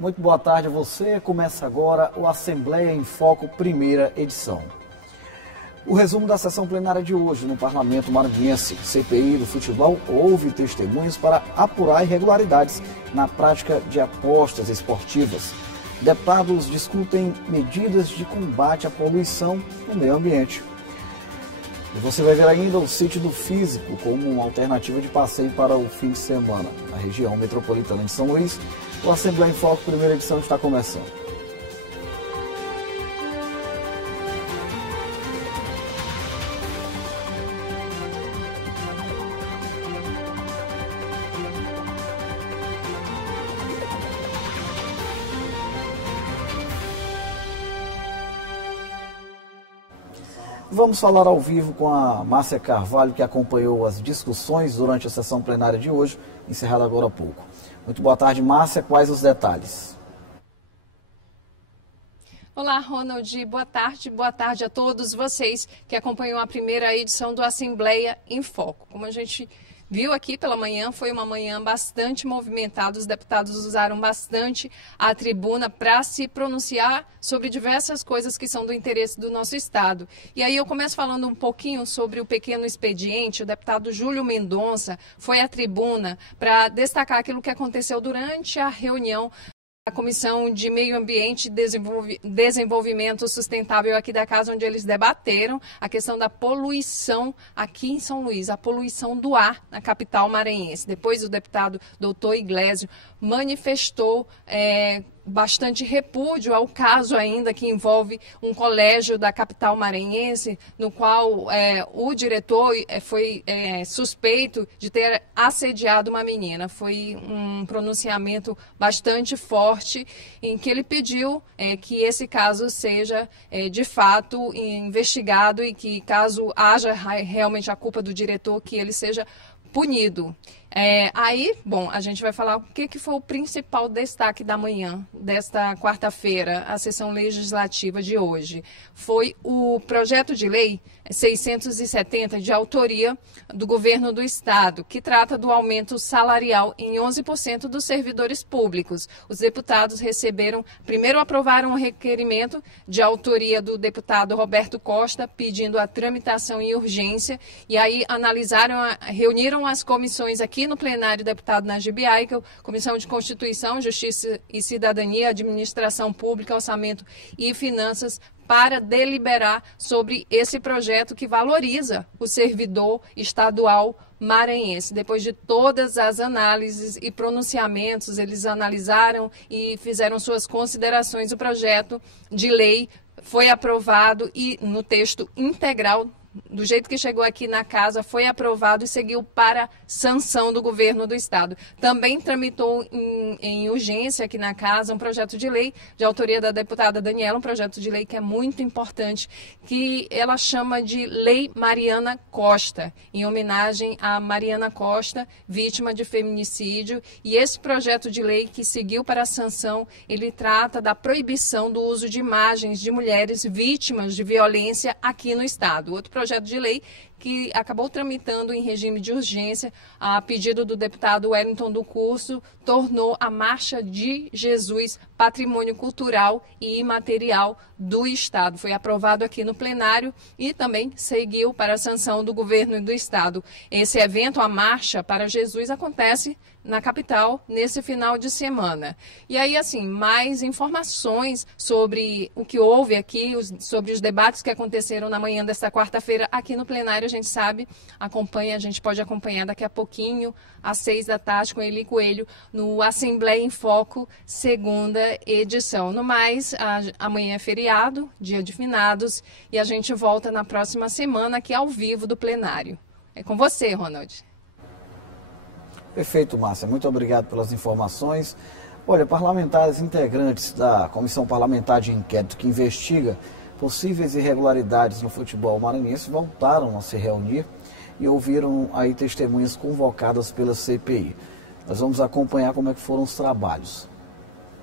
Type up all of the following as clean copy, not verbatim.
Muito boa tarde a você. Começa agora o Assembleia em Foco, primeira edição. O resumo da sessão plenária de hoje no Parlamento Maranhense. CPI do futebol houve testemunhos para apurar irregularidades na prática de apostas esportivas. Deputados discutem medidas de combate à poluição no meio ambiente. E você vai ver ainda o sítio do Físico como uma alternativa de passeio para o fim de semana. Na região metropolitana de São Luís, o Assembleia em Foco, primeira edição, está começando. Vamos falar ao vivo com a Márcia Carvalho, que acompanhou as discussões durante a sessão plenária de hoje, encerrada agora há pouco. Muito boa tarde, Márcia. Quais os detalhes? Olá, Ronald. Boa tarde a todos vocês que acompanham a primeira edição do Assembleia em Foco. Como a gente viu aqui pela manhã, foi uma manhã bastante movimentada. Os deputados usaram bastante a tribuna para se pronunciar sobre diversas coisas que são do interesse do nosso Estado. E aí eu começo falando um pouquinho sobre o pequeno expediente. O deputado Júlio Mendonça foi à tribuna para destacar aquilo que aconteceu durante a reunião da Comissão de Meio Ambiente e Desenvolvimento Sustentável aqui da casa, onde eles debateram a questão da poluição aqui em São Luís, a poluição do ar na capital maranhense. Depois o deputado doutor Iglesio manifestou bastante repúdio ao caso ainda que envolve um colégio da capital maranhense, no qual o diretor foi suspeito de ter assediado uma menina. Foi um pronunciamento bastante forte em que ele pediu que esse caso seja de fato investigado e que, caso haja realmente a culpa do diretor, que ele seja punido. A gente vai falar o que foi o principal destaque da manhã desta quarta-feira, a sessão legislativa de hoje. Foi o projeto de lei 670, de autoria do governo do Estado, que trata do aumento salarial em 11% dos servidores públicos. Os deputados primeiro aprovaram um requerimento de autoria do deputado Roberto Costa, pedindo a tramitação em urgência, e aí reuniram as comissões aqui no plenário, o deputado Najib Aikel, Comissão de Constituição, Justiça e Cidadania, Administração Pública, Orçamento e Finanças, para deliberar sobre esse projeto que valoriza o servidor estadual maranhense. Depois de todas as análises e pronunciamentos, eles analisaram e fizeram suas considerações. O projeto de lei foi aprovado e no texto integral, do jeito que chegou aqui na casa, foi aprovado e seguiu para sanção do governo do Estado. Também tramitou em urgência aqui na casa um projeto de lei de autoria da deputada Daniela, um projeto de lei que é muito importante, que ela chama de Lei Mariana Costa, em homenagem a Mariana Costa, vítima de feminicídio. E esse projeto de lei que seguiu para a sanção, ele trata da proibição do uso de imagens de mulheres vítimas de violência aqui no Estado. Outro projeto de lei que acabou tramitando em regime de urgência, a pedido do deputado Wellington do Curso, tornou a Marcha de Jesus patrimônio cultural e imaterial do Estado. Foi aprovado aqui no plenário e também seguiu para a sanção do governo do Estado. Esse evento, a Marcha para Jesus, acontece na capital nesse final de semana. E aí, assim, mais informações sobre o que houve aqui, sobre os debates que aconteceram na manhã desta quarta-feira aqui no plenário, a gente pode acompanhar daqui a pouquinho, às 6h com Eli Coelho, no Assembleia em Foco, segunda edição. No mais, amanhã é feriado, dia de finados, e a gente volta na próxima semana aqui ao vivo do plenário. É com você, Ronald. Perfeito, Márcia. Muito obrigado pelas informações. Olha, parlamentares integrantes da Comissão Parlamentar de Inquérito que investiga possíveis irregularidades no futebol maranhense voltaram a se reunir e ouviram aí testemunhas convocadas pela CPI. Nós vamos acompanhar como é que foram os trabalhos.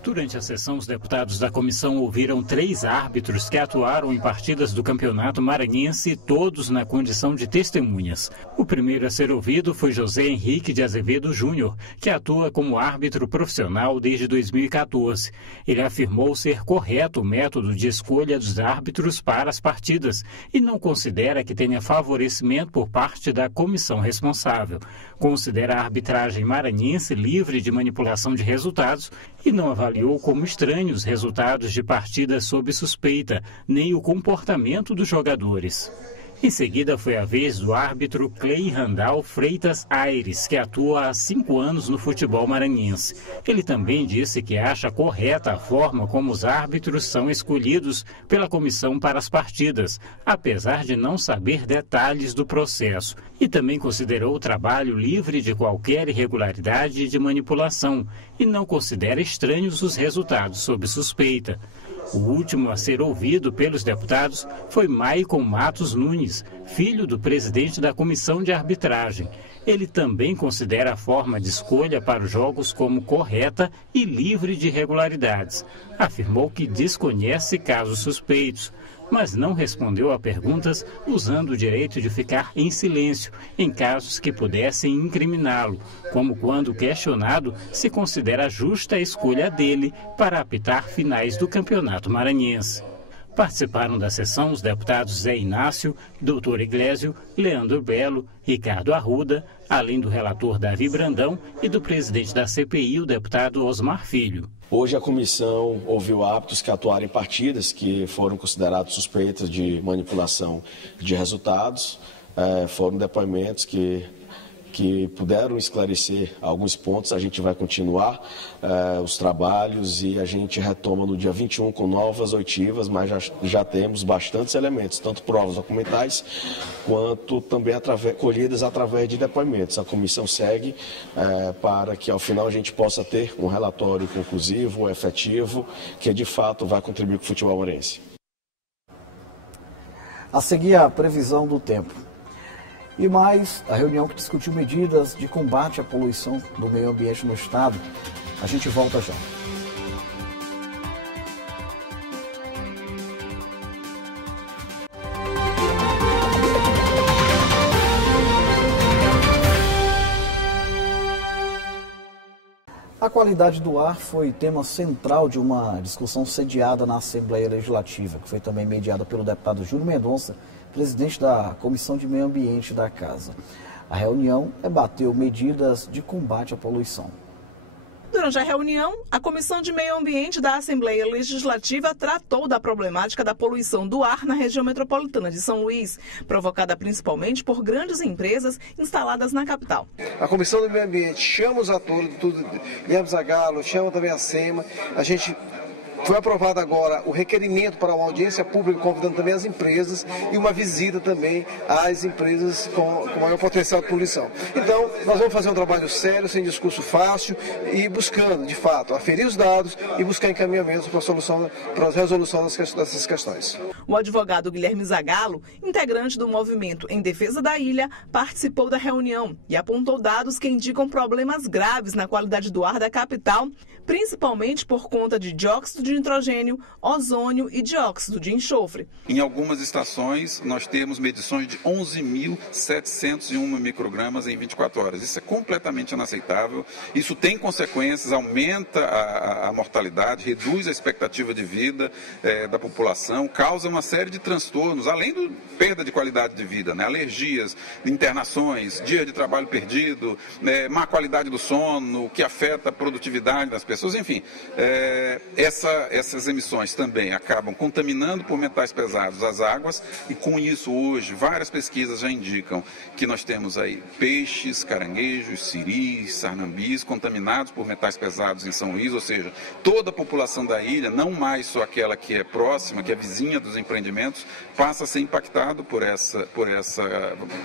Durante a sessão, os deputados da comissão ouviram 3 árbitros que atuaram em partidas do Campeonato Maranhense, todos na condição de testemunhas. O primeiro a ser ouvido foi José Henrique de Azevedo Júnior, que atua como árbitro profissional desde 2014. Ele afirmou ser correto o método de escolha dos árbitros para as partidas e não considera que tenha favorecimento por parte da comissão responsável. Considera a arbitragem maranhense livre de manipulação de resultados e não avaliou como estranhos resultados de partidas sob suspeita, nem o comportamento dos jogadores. Em seguida, foi a vez do árbitro Clay Randall Freitas Aires, que atua há 5 anos no futebol maranhense. Ele também disse que acha correta a forma como os árbitros são escolhidos pela comissão para as partidas, apesar de não saber detalhes do processo. E também considerou o trabalho livre de qualquer irregularidade e de manipulação, e não considera estranhos os resultados sob suspeita. O último a ser ouvido pelos deputados foi Maicon Matos Nunes, filho do presidente da Comissão de Arbitragem. Ele também considera a forma de escolha para os jogos como correta e livre de irregularidades. Afirmou que desconhece casos suspeitos, mas não respondeu a perguntas usando o direito de ficar em silêncio em casos que pudessem incriminá-lo, como quando questionado se considera justa a escolha dele para apitar finais do Campeonato Maranhense. Participaram da sessão os deputados Zé Inácio, Doutor Iglesio, Leandro Belo, Ricardo Arruda, além do relator Davi Brandão e do presidente da CPI, o deputado Osmar Filho. Hoje a comissão ouviu árbitros que atuaram em partidas que foram considerados suspeitas de manipulação de resultados. Foram depoimentos que puderam esclarecer alguns pontos. A gente vai continuar os trabalhos e a gente retoma no dia 21 com novas oitivas, mas já temos bastantes elementos, tanto provas documentais quanto também colhidas através de depoimentos. A comissão segue para que ao final a gente possa ter um relatório conclusivo, efetivo, que de fato vai contribuir com o futebol maranhense. A seguir, a previsão do tempo. E mais, a reunião que discutiu medidas de combate à poluição do meio ambiente no estado. A gente volta já. A qualidade do ar foi tema central de uma discussão sediada na Assembleia Legislativa, que foi também mediada pelo deputado Júlio Mendonça, presidente da Comissão de Meio Ambiente da Casa. A reunião debateu medidas de combate à poluição. Durante a reunião, a Comissão de Meio Ambiente da Assembleia Legislativa tratou da problemática da poluição do ar na região metropolitana de São Luís, provocada principalmente por grandes empresas instaladas na capital. A Comissão do Meio Ambiente chama os atores, Guilherme Zagalo, chama também a SEMA. Foi aprovado agora o requerimento para uma audiência pública, convidando também as empresas e uma visita também às empresas com maior potencial de poluição. Então, nós vamos fazer um trabalho sério, sem discurso fácil e buscando, de fato, aferir os dados e buscar encaminhamentos para a resolução dessas questões. O advogado Guilherme Zagalo, integrante do movimento em defesa da ilha, participou da reunião e apontou dados que indicam problemas graves na qualidade do ar da capital, principalmente por conta de dióxido de nitrogênio, ozônio e dióxido de enxofre. Em algumas estações, nós temos medições de 11.701 microgramas em 24 horas. Isso é completamente inaceitável. Isso tem consequências, aumenta a mortalidade, reduz a expectativa de vida da população, causa uma série de transtornos, além da perda de qualidade de vida, né? Alergias, internações, dia de trabalho perdido, má qualidade do sono, que afeta a produtividade das pessoas, enfim. Essas emissões também acabam contaminando por metais pesados as águas e com isso hoje várias pesquisas já indicam que nós temos aí peixes, caranguejos, siris, sarnambis contaminados por metais pesados em São Luís, ou seja, toda a população da ilha, não mais só aquela que é próxima, que é vizinha dos empreendimentos, passa a ser impactado por essa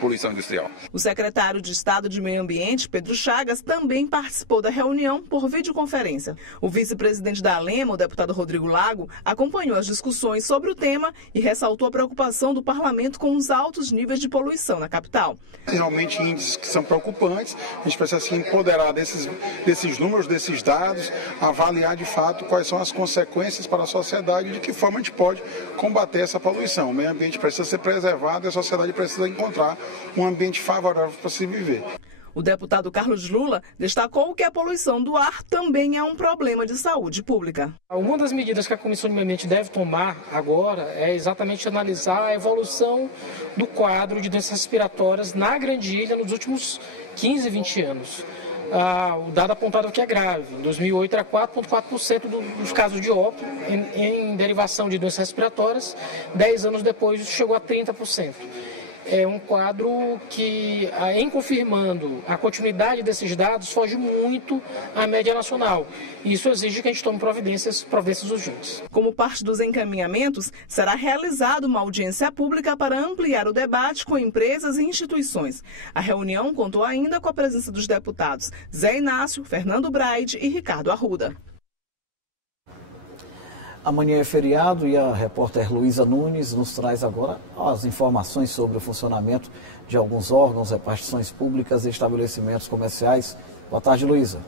poluição industrial. O secretário de Estado de Meio Ambiente, Pedro Chagas, também participou da reunião por videoconferência. audiência. O vice-presidente da ALEMA, o deputado Rodrigo Lago, acompanhou as discussões sobre o tema e ressaltou a preocupação do parlamento com os altos níveis de poluição na capital. Realmente índices que são preocupantes, a gente precisa se empoderar desses números, desses dados, avaliar de fato quais são as consequências para a sociedade e de que forma a gente pode combater essa poluição. O meio ambiente precisa ser preservado e a sociedade precisa encontrar um ambiente favorável para se viver. O deputado Carlos Lula destacou que a poluição do ar também é um problema de saúde pública. Uma das medidas que a Comissão de Meio Ambiente deve tomar agora é exatamente analisar a evolução do quadro de doenças respiratórias na Grande Ilha nos últimos 15, 20 anos. O dado apontado aqui é grave. Em 2008 era 4,4% dos casos de óbito em derivação de doenças respiratórias. 10 anos depois isso chegou a 30%. É um quadro que, em confirmando a continuidade desses dados, foge muito à média nacional. Isso exige que a gente tome providências urgentes. Como parte dos encaminhamentos, será realizada uma audiência pública para ampliar o debate com empresas e instituições. A reunião contou ainda com a presença dos deputados Zé Inácio, Fernando Braide e Ricardo Arruda. Amanhã é feriado e a repórter Luísa Nunes nos traz agora as informações sobre o funcionamento de alguns órgãos, repartições públicas e estabelecimentos comerciais. Boa tarde, Luísa.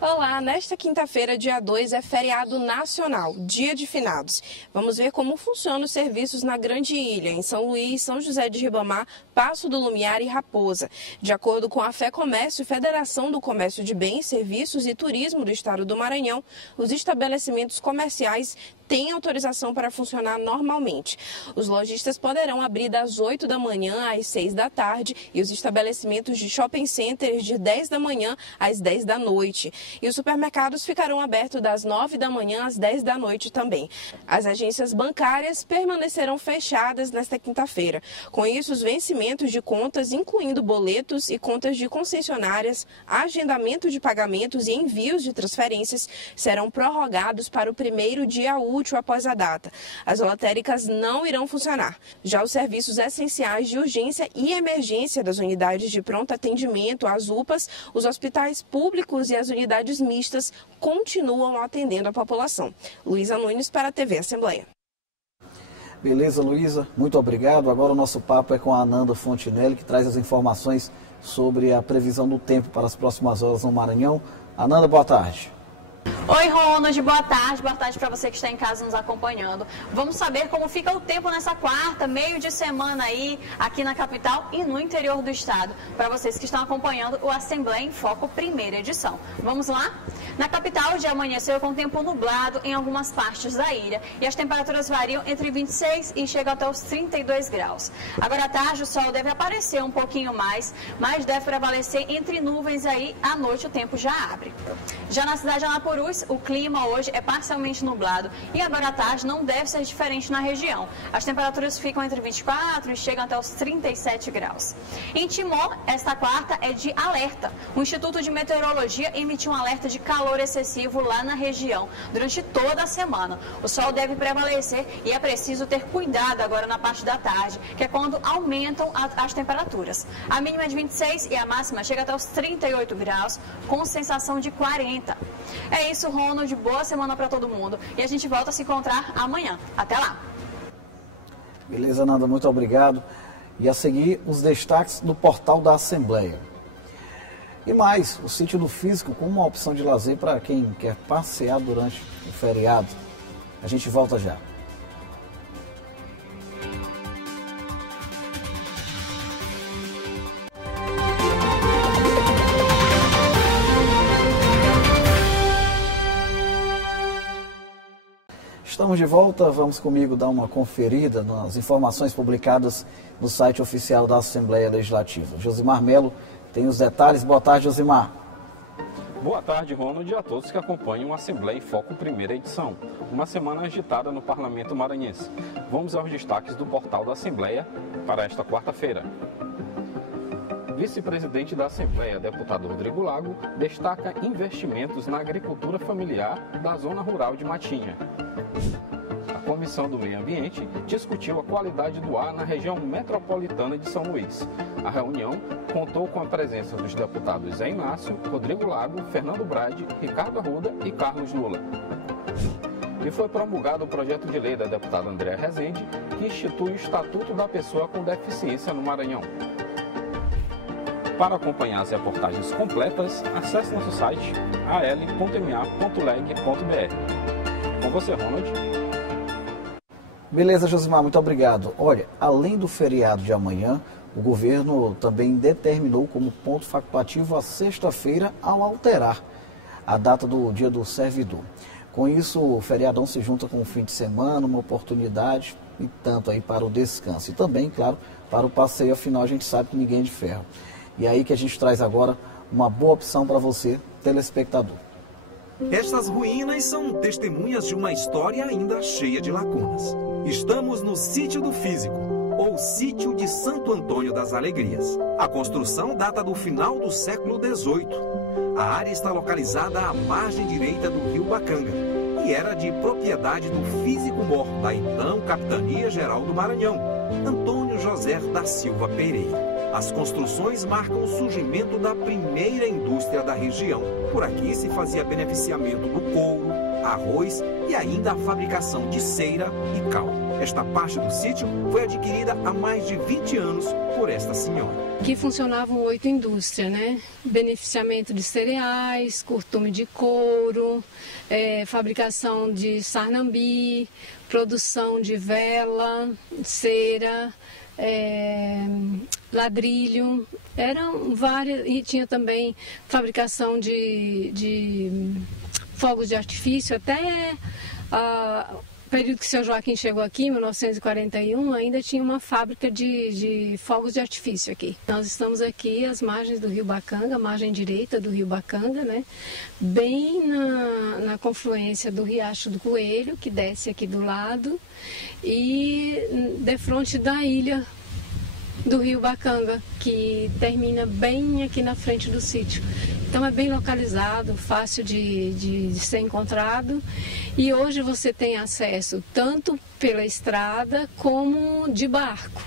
Olá, nesta quinta-feira, dia 2, é feriado nacional, dia de finados. Vamos ver como funcionam os serviços na Grande Ilha, em São Luís, São José de Ribamar, Passo do Lumiar e Raposa. De acordo com a FEComércio, Federação do Comércio de Bens, Serviços e Turismo do Estado do Maranhão, os estabelecimentos comerciais têm autorização para funcionar normalmente. Os lojistas poderão abrir das 8 da manhã às 6 da tarde e os estabelecimentos de shopping centers de 10 da manhã às 10 da noite. E os supermercados ficarão abertos das 9 da manhã às 10 da noite também. As agências bancárias permanecerão fechadas nesta quinta-feira. Com isso, os vencimentos de contas, incluindo boletos e contas de concessionárias, agendamento de pagamentos e envios de transferências, serão prorrogados para o primeiro dia útil após a data. As lotéricas não irão funcionar. Já os serviços essenciais de urgência e emergência das unidades de pronto atendimento, as UPAs, os hospitais públicos e as unidades mistas continuam atendendo a população. Luísa Nunes para a TV Assembleia. Beleza, Luísa, muito obrigado. Agora o nosso papo é com a Ananda Fontinelli, que traz as informações sobre a previsão do tempo para as próximas horas no Maranhão. Ananda, boa tarde. Oi, Ronald, boa tarde para você que está em casa nos acompanhando. Vamos saber como fica o tempo nessa quarta, meio de semana aí, aqui na capital e no interior do estado, para vocês que estão acompanhando o Assembleia em Foco, primeira edição. Vamos lá? Na capital, o dia amanheceu com tempo nublado em algumas partes da ilha e as temperaturas variam entre 26 e chegam até os 32 graus. Agora à tarde, o sol deve aparecer um pouquinho mais, mas deve prevalecer entre nuvens aí, à noite o tempo já abre. Já na cidade de Anapurus, o clima hoje é parcialmente nublado e agora à tarde não deve ser diferente na região. As temperaturas ficam entre 24 e chegam até os 37 graus. Em Timor, esta quarta é de alerta. O Instituto de Meteorologia emitiu um alerta de calor excessivo lá na região durante toda a semana. O sol deve prevalecer e é preciso ter cuidado agora na parte da tarde, que é quando aumentam as temperaturas. A mínima é de 26 e a máxima chega até os 38 graus, com sensação de 40. É isso, Ronald, boa semana para todo mundo e a gente volta a se encontrar amanhã. Até lá! Beleza, Nanda, muito obrigado. E a seguir, os destaques do portal da Assembleia. E mais, o sítio do Físico como uma opção de lazer para quem quer passear durante o feriado. A gente volta já. Estamos de volta, vamos comigo dar uma conferida nas informações publicadas no site oficial da Assembleia Legislativa. Josimar Melo tem os detalhes. Boa tarde, Josimar. Boa tarde, Ronald, e a todos que acompanham a Assembleia em Foco, primeira edição. Uma semana agitada no Parlamento Maranhense. Vamos aos destaques do portal da Assembleia para esta quarta-feira. Vice-presidente da Assembleia, deputado Rodrigo Lago, destaca investimentos na agricultura familiar da zona rural de Matinha. A Comissão do Meio Ambiente discutiu a qualidade do ar na região metropolitana de São Luís. A reunião contou com a presença dos deputados Zé Inácio, Rodrigo Lago, Fernando Brade, Ricardo Arruda e Carlos Lula. E foi promulgado o projeto de lei da deputada Andréa Rezende, que institui o Estatuto da Pessoa com Deficiência no Maranhão. Para acompanhar as reportagens completas, acesse nosso site al.ma.leg.br. Com você, Ronald. Beleza, Josimar, muito obrigado. Olha, além do feriado de amanhã, o governo também determinou como ponto facultativo a sexta-feira ao alterar a data do Dia do Servidor. Com isso, o feriadão se junta com o fim de semana, uma oportunidade e tanto aí para o descanso. E também, claro, para o passeio, afinal a gente sabe que ninguém é de ferro. E aí que a gente traz agora uma boa opção para você, telespectador. Estas ruínas são testemunhas de uma história ainda cheia de lacunas. Estamos no Sítio do Físico, ou Sítio de Santo Antônio das Alegrias. A construção data do final do século XVIII. A área está localizada à margem direita do rio Bacanga e era de propriedade do físico-mor da então Capitania Geral do Maranhão, Antônio José da Silva Pereira. As construções marcam o surgimento da primeira indústria da região. Por aqui se fazia beneficiamento do couro, arroz e ainda a fabricação de cera e cal. Esta parte do sítio foi adquirida há mais de 20 anos por esta senhora. Aqui funcionavam 8 indústrias, né? Beneficiamento de cereais, curtume de couro, fabricação de sarnambi, produção de vela, cera, ladrilho, eram várias, e tinha também fabricação de fogos de artifício, até o período que o seu Joaquim chegou aqui, em 1941, ainda tinha uma fábrica de fogos de artifício aqui. Nós estamos aqui às margens do rio Bacanga, margem direita do rio Bacanga, né? Bem na confluência do Riacho do Coelho, que desce aqui do lado, e defronte da ilha do rio Bacanga, que termina bem aqui na frente do sítio. Então é bem localizado, fácil de ser encontrado, e hoje você tem acesso tanto pela estrada como de barco,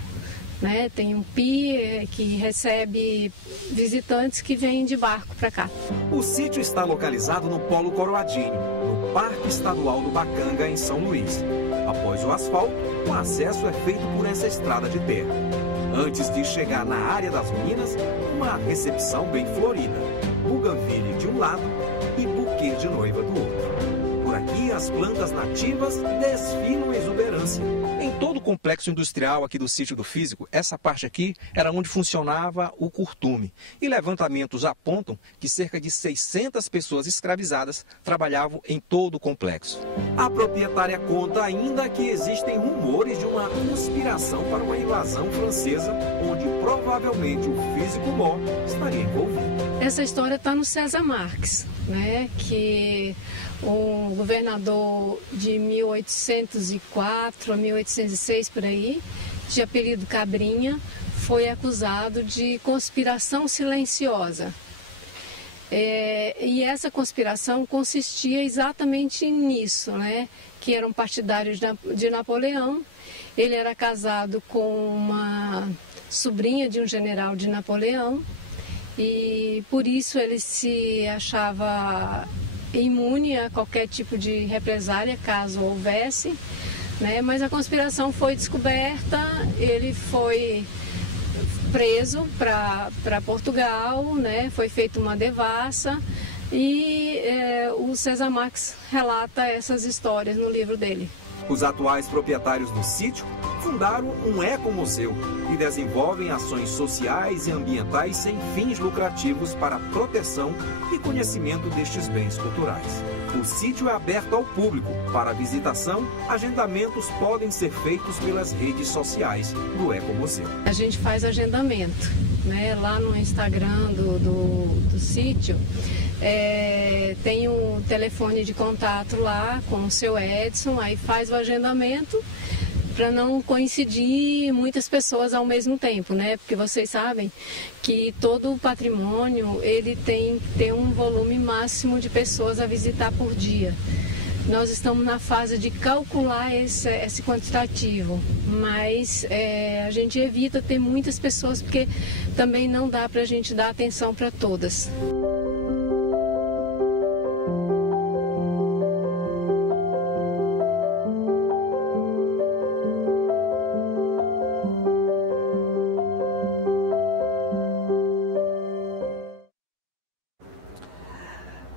né? Tem um pier que recebe visitantes que vêm de barco para cá. O sítio está localizado no Polo Coroadinho, no Parque Estadual do Bacanga, em São Luís. Após o asfalto, o acesso é feito por essa estrada de terra. Antes de chegar na área das ruínas, uma recepção bem florida. Buganvília de um lado e buquê de noiva do outro. Por aqui, as plantas nativas desfilam exuberância. Em todo o complexo industrial aqui do Sítio do Físico, essa parte aqui era onde funcionava o curtume. E levantamentos apontam que cerca de 600 pessoas escravizadas trabalhavam em todo o complexo. A proprietária conta ainda que existem rumores de uma conspiração para uma invasão francesa, onde provavelmente o físico-mor estaria envolvido. Essa história está no César Marques, né? Que o governador de 1804 a 1806, por aí, de apelido Cabrinha, foi acusado de conspiração silenciosa. E essa conspiração consistia exatamente nisso, né? Que eram partidários de Napoleão. Ele era casado com uma sobrinha de um general de Napoleão, e por isso ele se achava imune a qualquer tipo de represália, caso houvesse, né? Mas a conspiração foi descoberta, ele foi preso para Portugal, né? Foi feita uma devassa, e o César Marques relata essas histórias no livro dele. Os atuais proprietários do sítio fundaram um ecomuseu e desenvolvem ações sociais e ambientais sem fins lucrativos para a proteção e conhecimento destes bens culturais. O sítio é aberto ao público. Para visitação, agendamentos podem ser feitos pelas redes sociais do ecomuseu. A gente faz agendamento, né? Lá no Instagram do sítio. Tem um telefone de contato lá com o seu Edson, aí faz o agendamento para não coincidir muitas pessoas ao mesmo tempo, né? Porque vocês sabem que todo o patrimônio ele tem que ter um volume máximo de pessoas a visitar por dia. nós estamos na fase de calcular esse quantitativo, mas a gente evita ter muitas pessoas porque também não dá para a gente dar atenção para todas.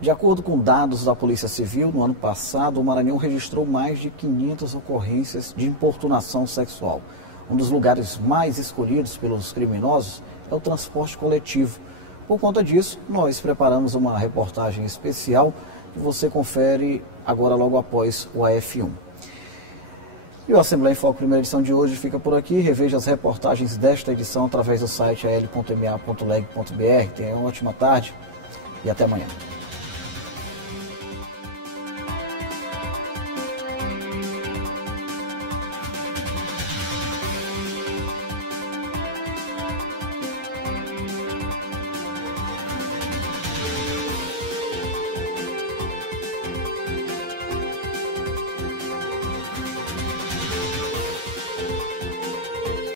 De acordo com dados da Polícia Civil, no ano passado, o Maranhão registrou mais de 500 ocorrências de importunação sexual. Um dos lugares mais escolhidos pelos criminosos é o transporte coletivo. Por conta disso, nós preparamos uma reportagem especial que você confere agora logo após o AF1. E o Assembleia em Foco, primeira edição de hoje, fica por aqui. Reveja as reportagens desta edição através do site al.ma.leg.br. Tenha uma ótima tarde e até amanhã.